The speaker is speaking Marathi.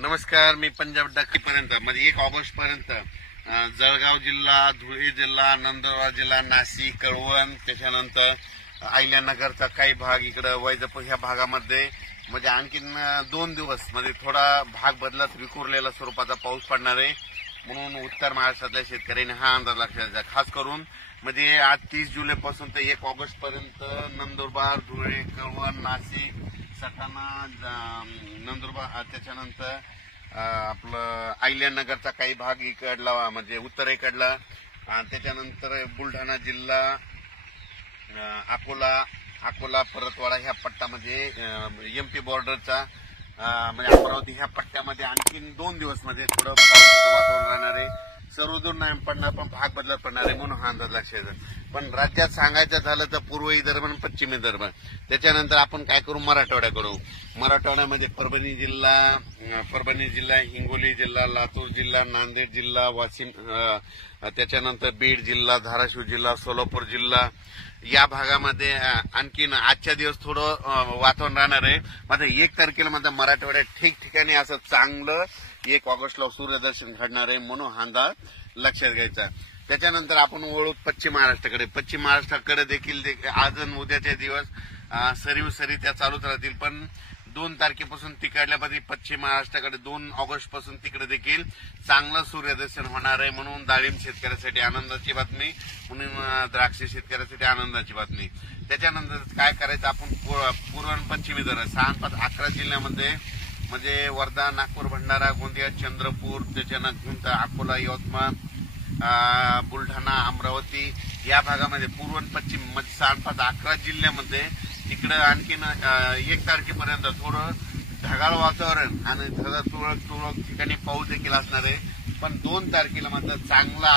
नमस्कार, मी पंजाब पर्यंत म्हणजे 1 ऑगस्ट पर्यंत जळगाव जिल्हा, धुळे जिल्हा, नंदुरबार जिल्हा, नाशिक, कळवण, त्याच्यानंतर अहिल्यानगरचा काही भाग, इकडे वैजापूर ह्या भागामध्ये म्हणजे आणखीन 2 दिवस म्हणजे थोडा भाग बदलत विखुरलेला स्वरूपाचा पाऊस पडणार आहे. म्हणून उत्तर महाराष्ट्रातल्या शेतकऱ्यांनी हा अंदाज लक्षात घ्यायचा. खास करून म्हणजे आज 30 जुलैपासून ते 1 ऑगस्ट पर्यंत नंदुरबार, धुळे, कळवण, नाशिक, सटाणा, नंदुरबार, त्याच्यानंतर आपलं अहिल्यानगरचा काही भाग इकडला म्हणजे उत्तरेकडला, त्याच्यानंतर बुलढाणा जिल्हा, अकोला, परतवाडा ह्या पट्टामध्ये एमपी बॉर्डरचा म्हणजे अमरावती ह्या पट्ट्यामध्ये आणखीन 2 दिवस मध्ये थोडं पावसाचं वातावरण राहणार आहे. सर्वदूर नाही पडणार, पण भाग बदलत पडणार आहे म्हणून हा अंदाज लक्षात घ्यायचा. पण राज्यात सांगायचं झालं तर पूर्व विदर्भ आणि पश्चिम विदर्भ, त्याच्यानंतर आपण काय करू, मराठवाड्याकडू. मराठवाड्यामध्ये परभणी जिल्हा, हिंगोली जिल्हा, लातूर जिल्हा, नांदेड जिल्हा, वाशिम, त्याच्यानंतर बीड जिल्हा, धाराशिव जिल्हा, सोलापूर जिल्हा या भागामध्ये आणखीन आजच्या दिवस थोडं वातावरण राहणार आहे. मात्र 1 तारखेला मात्र मराठवाड्यात ठिकठिकाणी असं चांगलं 1 ऑगस्टला सूर्यदर्शन घडणार आहे म्हणून हा अंदाज लक्षात घ्यायचा. त्याच्यानंतर आपण वळू पश्चिम महाराष्ट्राकडे. पश्चिम महाराष्ट्राकडे देखील आज आणि उद्याचे दिवस सरी त्या चालूच राहतील. पण 2 तारखेपासून तिकडल्यामध्ये पश्चिम महाराष्ट्राकडे 2 ऑगस्ट पासून तिकडे देखील चांगलं सूर्यदर्शन होणार आहे म्हणून डाळिंब शेतकऱ्यासाठी आनंदाची बातमी, म्हणून द्राक्ष शेतकऱ्यासाठी आनंदाची बातमी. त्याच्यानंतर काय करायचं, आपण पूर्व आणि पश्चिम विदर्भ 6-5-11 जिल्ह्यामध्ये म्हणजे वर्धा, नागपूर, भंडारा, गोंदिया, चंद्रपूर, त्याच्यानंतर अकोला, यवतमाळ, बुलढाणा, अमरावती या भागामध्ये पूर्व आणि पश्चिम म्हणजे 6-5-11 जिल्ह्यामध्ये तिकडे आणखीन 1 तारखेपर्यंत थोडं ढगाळ वातावरण आणि तुरळक ठिकाणी पाऊस देखील असणार आहे. पण 2 तारखेला मात्र चांगला